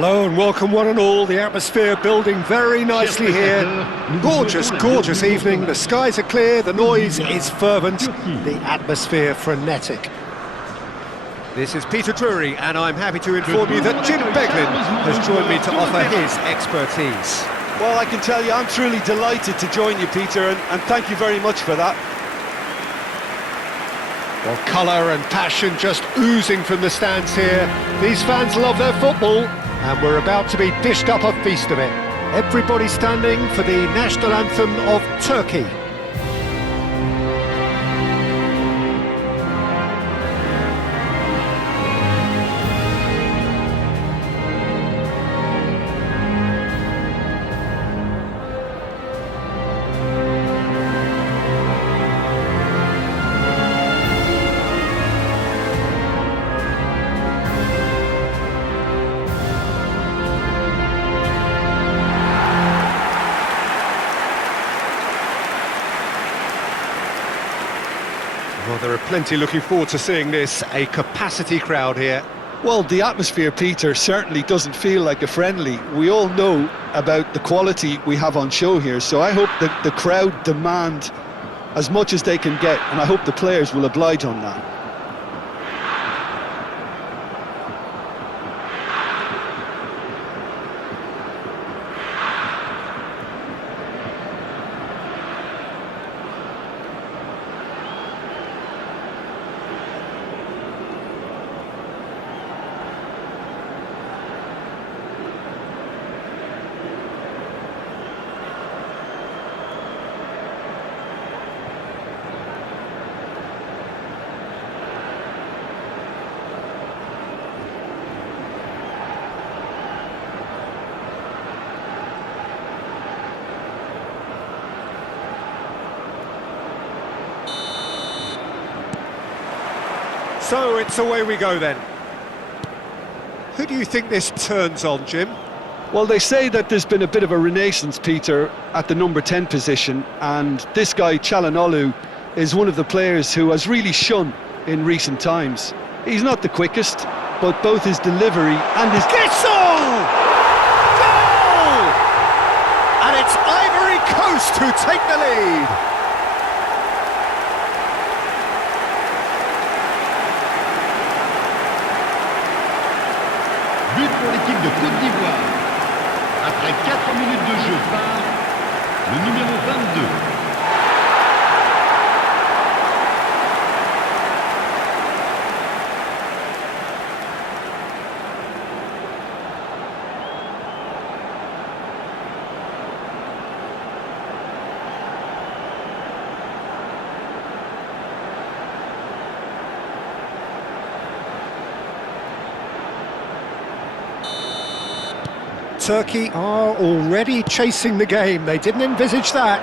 Hello and welcome one and all. The atmosphere building very nicely here. Gorgeous, gorgeous evening. The skies are clear, the noise is fervent, the atmosphere frenetic. This is Peter Drury and I'm happy to inform you that Jim Beglin has joined me to offer his expertise. Well, I can tell you I'm truly delighted to join you, Peter, and thank you very much for that. Well, colour and passion just oozing from the stands here. These fans love their football, and we're about to be dished up a feast of it. Everybody standing for the national anthem of Turkey. Well, there are plenty looking forward to seeing this, a capacity crowd here. Well, the atmosphere, Peter, certainly doesn't feel like a friendly. We all know about the quality we have on show here, so I hope that the crowd demand as much as they can get, and I hope the players will oblige on that. So it's away we go then. Who do you think this turns on, Jim? Well, they say that there's been a bit of a renaissance, Peter, at the number 10 position, and this guy, Çalhanoğlu, is one of the players who has really shone in recent times. He's not the quickest, but both his delivery and his... Goal! And it's Ivory Coast who take the lead. But pour l'équipe de Côte d'Ivoire. Après 4 minutes de jeu par le numéro 22. Turkey are already chasing the game. They didn't envisage that.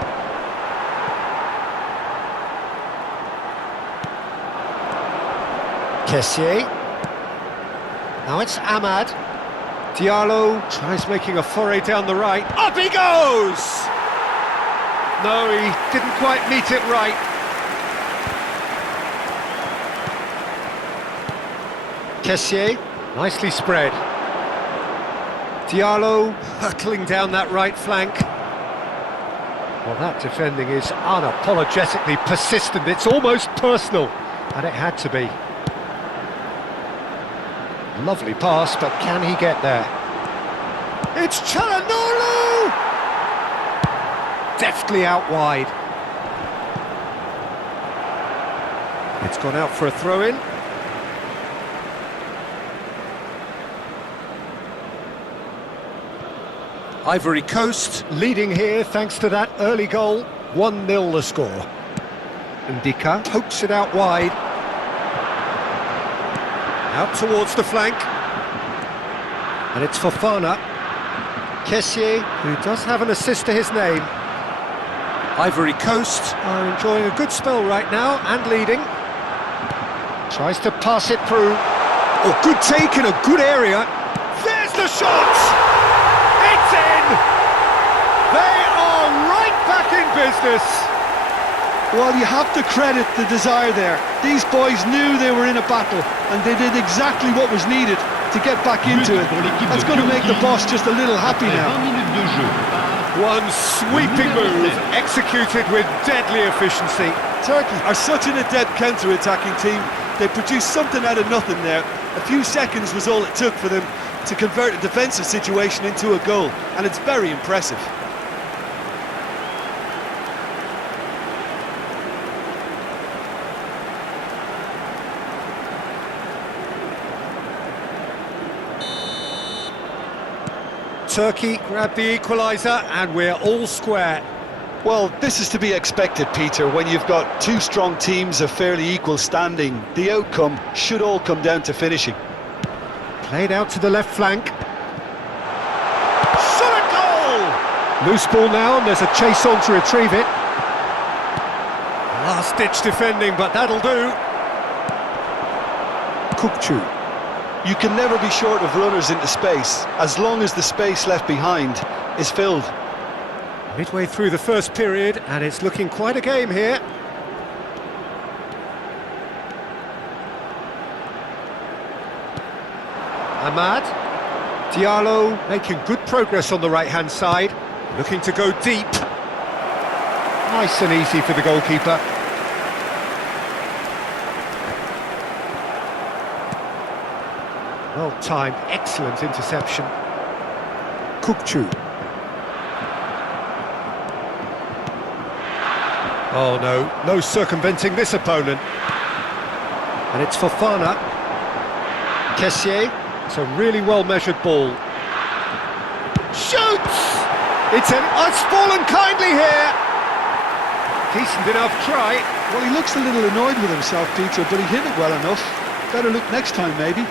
Kessié. Now it's Ahmad. Diallo tries making a foray down the right. Up he goes! No, he didn't quite meet it right. Kessié, nicely spread. Diallo hurtling down that right flank. Well, that defending is unapologetically persistent. It's almost personal, and it had to be. Lovely pass, but can he get there? It's Çalhanoğlu! Deftly out wide. It's gone out for a throw-in. Ivory Coast leading here thanks to that early goal. 1-0 the score. Ndika pokes it out wide. Out towards the flank. And it's Fofana. Kessié, who does have an assist to his name. Ivory Coast are enjoying a good spell right now and leading. Tries to pass it through. Oh, good take in a good area. There's the shot! It's in! They are right back in business! Well, you have to credit the desire there. These boys knew they were in a battle, and they did exactly what was needed to get back into it. That's going to make the boss just a little happy Après now. 20 minutes de jeu par One sweeping move, executed with deadly efficiency. Turkey are such an adept counter-attacking team. They produced something out of nothing there. A few seconds was all it took for them to convert a defensive situation into a goal, and it's very impressive. Turkey grabbed the equaliser and we're all square. Well, this is to be expected, Peter. When you've got two strong teams of fairly equal standing, the outcome should all come down to finishing. Played out to the left flank. Shot a goal! Loose ball now and there's a chase on to retrieve it. Last-ditch defending, but that'll do. Kukçu. You can never be short of runners into space, as long as the space left behind is filled. Midway through the first period, and it's looking quite a game here. Ahmad. Diallo making good progress on the right-hand side, looking to go deep. Nice and easy for the goalkeeper. Well-timed, excellent interception. Kukçu. Oh no circumventing this opponent. And it's Fofana. Kessié. It's a really well-measured ball. Shoots! It's fallen kindly here. Decent enough try. Well, he looks a little annoyed with himself, Peter, but he hit it well enough. Better look next time, maybe.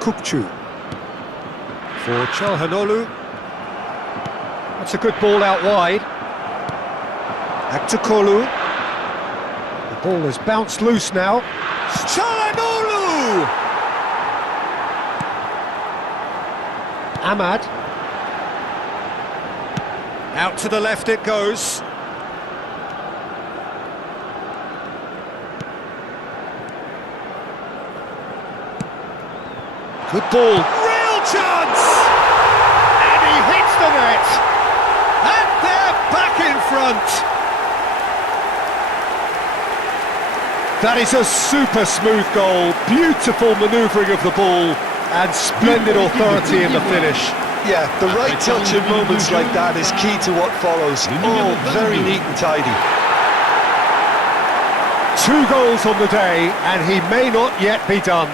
Kukçu for Çalhanoğlu. That's a good ball out wide. Aktakolu. The ball has bounced loose now. Çalhanoğlu! Ahmad. Out to the left it goes. Good ball. Real chance! And he hits the net. And they're back in front. That is a super smooth goal. Beautiful manoeuvring of the ball. And splendid authority in the finish. Yeah, the right touch in moments like that is key to what follows. Oh, very neat and tidy. 2 goals on the day, and he may not yet be done.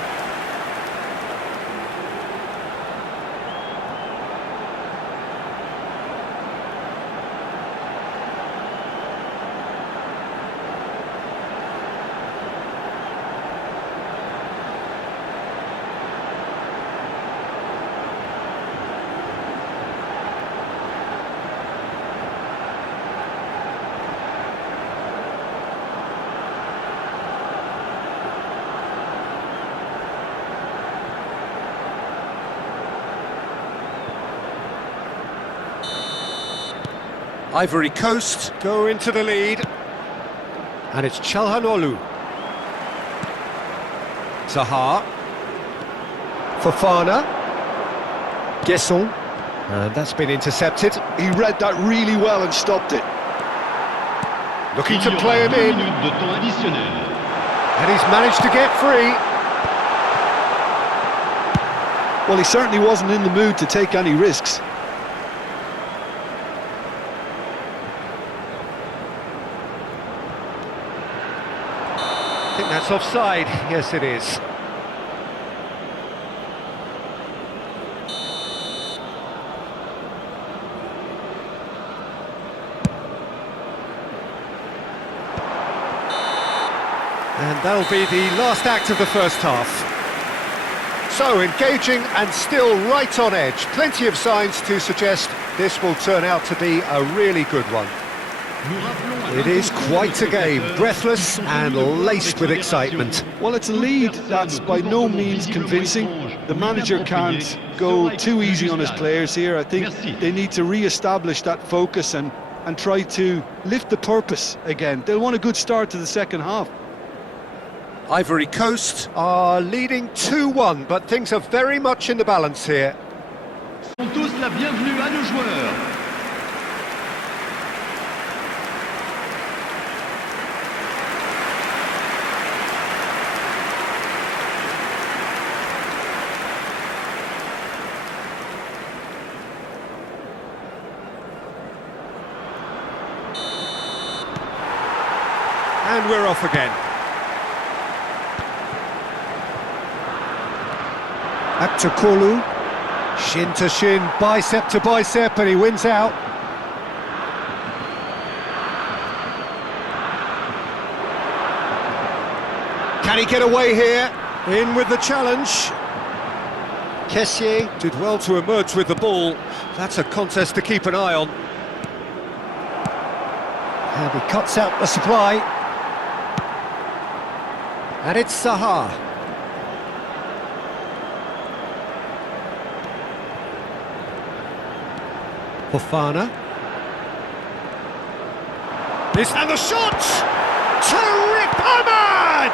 Ivory Coast go into the lead. And it's Çalhanoğlu. Zaha. Fofana. Gesson. And that's been intercepted. He read that really well and stopped it. Looking to play him in. minutes de temps additionnel. And he's managed to get free. Well, he certainly wasn't in the mood to take any risks. I think that's offside. Yes, it is. And that'll be the last act of the first half. So, engaging and still right on edge. Plenty of signs to suggest This will turn out to be a really good one. It is quite a game, breathless and laced with excitement. Well, it's a lead that's by no means convincing. The manager can't go too easy on his players here. I think they need to re-establish that focus and try to lift the purpose again. They'll want a good start to the second half. Ivory Coast are leading 2-1, but things are very much in the balance here. Sont tous la bienvenue à nos joueurs. And we're off again. Up to Kolu. Shin to shin, bicep to bicep, and he wins out. Can he get away here? In with the challenge. Kessié did well to emerge with the ball. That's a contest to keep an eye on. And he cuts out the supply. And it's Saha. Fofana. And the shot! Tariq Ahmad!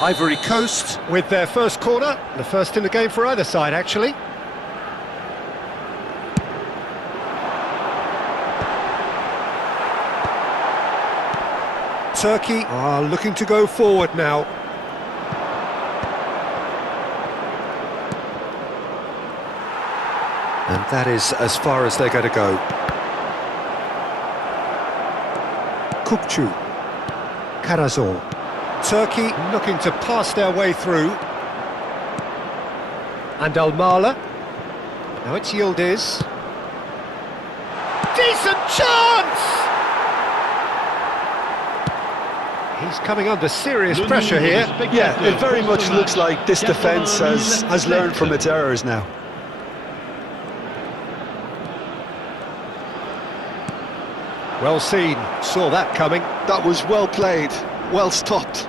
Ivory Coast with their first corner, the first in the game for either side actually. Turkey are looking to go forward now. And that is as far as they're going to go. Kukçu. Karazor. Turkey looking to pass their way through. And Almala. Now it's Yildiz. Decent chance! He's coming under serious pressure here. Yeah, it very much looks like this defence has learned from its errors now. Well seen, saw that coming. That was well played, well stopped.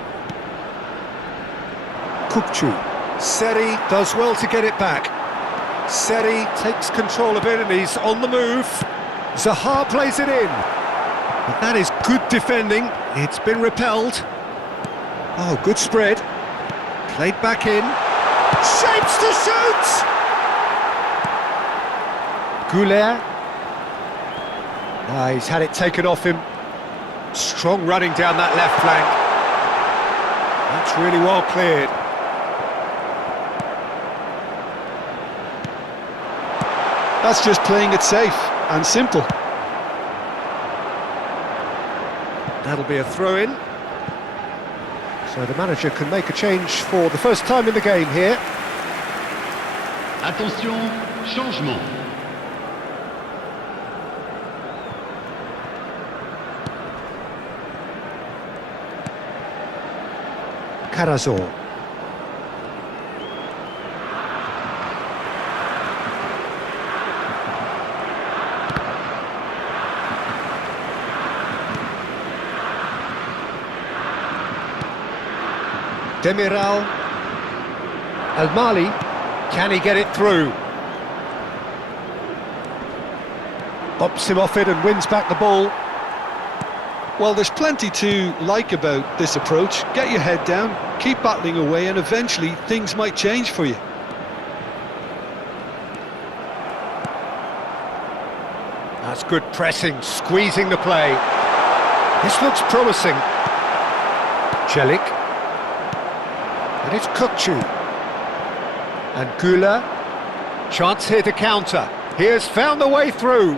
Kukçu. Seri does well to get it back. Seri takes control of it and he's on the move. Zaha plays it in. But that is good defending. It's been repelled. Oh, good spread. Played back in. Shapes to shoot! Goulet. He's had it taken off him. Strong running down that left flank. That's really well cleared. That's just playing it safe and simple. That'll be a throw-in. So the manager can make a change for the first time in the game here. Attention, changement. Karazor. Demiral. Al-Mali. Can he get it through? Bops him off it and wins back the ball. Well, there's plenty to like about this approach. Get your head down, keep battling away, and eventually things might change for you. That's good pressing, squeezing the play. This looks promising. Celik. And it's Kukçu. And Gula. Chance here to counter. He has found the way through.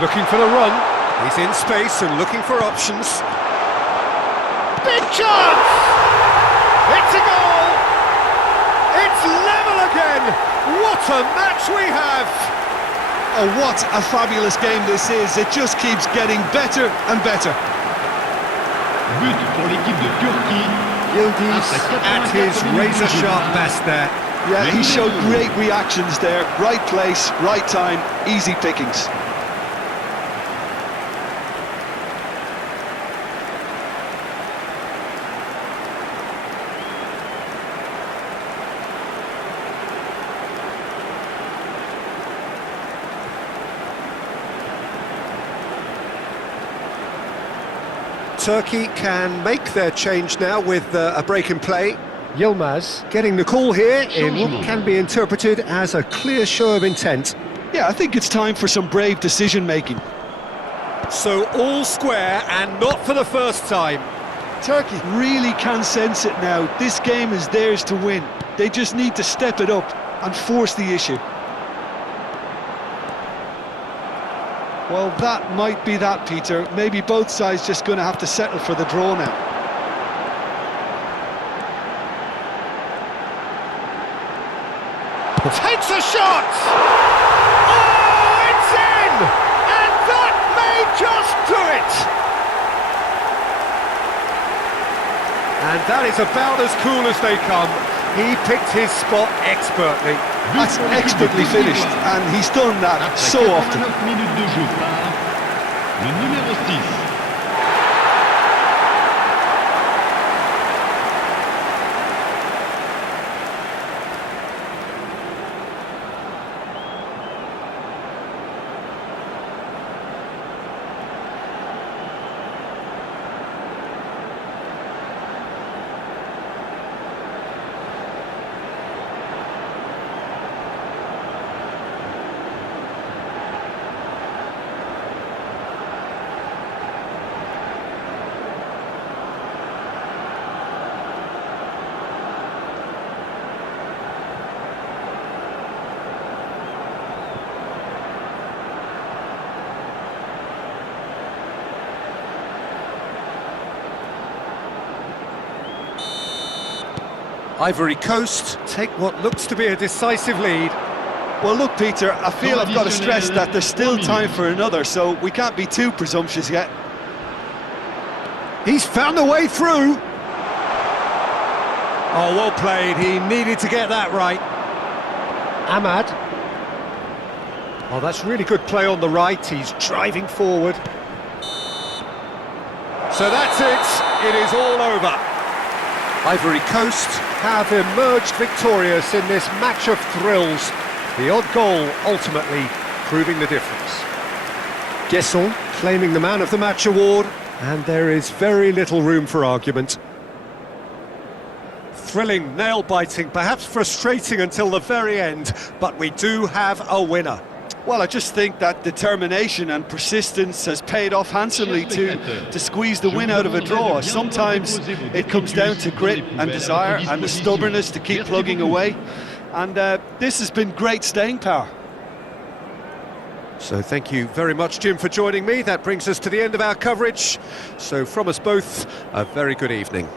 Looking for the run. He's in space and looking for options. Big chance! It's a goal! It's level again! What a match we have! Oh, what a fabulous game this is. It just keeps getting better and better. But pour l'équipe de Turquie. Yildiz at his razor-sharp best there. Yeah, he showed great reactions there. Right place, right time, easy pickings. Turkey can make their change now with a break in play. Yilmaz getting the call here in what can be interpreted as a clear show of intent. Yeah, I think it's time for some brave decision-making. So all square and not for the first time. Turkey really can sense it now. This game is theirs to win. They just need to step it up and force the issue. Well, that might be that, Peter. Maybe both sides just going to have to settle for the draw now. Takes a shot! Oh, it's in! And that may just do it! And that is about as cool as they come. He picked his spot expertly. That's expertly finished, and he's done that so often. 89 minutes de jeu par le numéro 6. Ivory Coast take what looks to be a decisive lead. Well, look, Peter, I feel I've got to stress that there's still time for another, so we can't be too presumptuous yet. He's found a way through. Oh, well played. He needed to get that right. Ahmad. Oh, that's really good play on the right. He's driving forward. So that's it. It is all over. Ivory Coast have emerged victorious in this match of thrills. The odd goal ultimately proving the difference. Guesson claiming the Man of the Match award, and there is very little room for argument. Thrilling, nail-biting, perhaps frustrating until the very end, but we do have a winner. Well, I just think that determination and persistence has paid off handsomely to squeeze the win out of a draw. Sometimes it comes down to grit and desire and the stubbornness to keep plugging away. And this has been great staying power. So thank you very much, Jim, for joining me. That brings us to the end of our coverage. So from us both, a very good evening.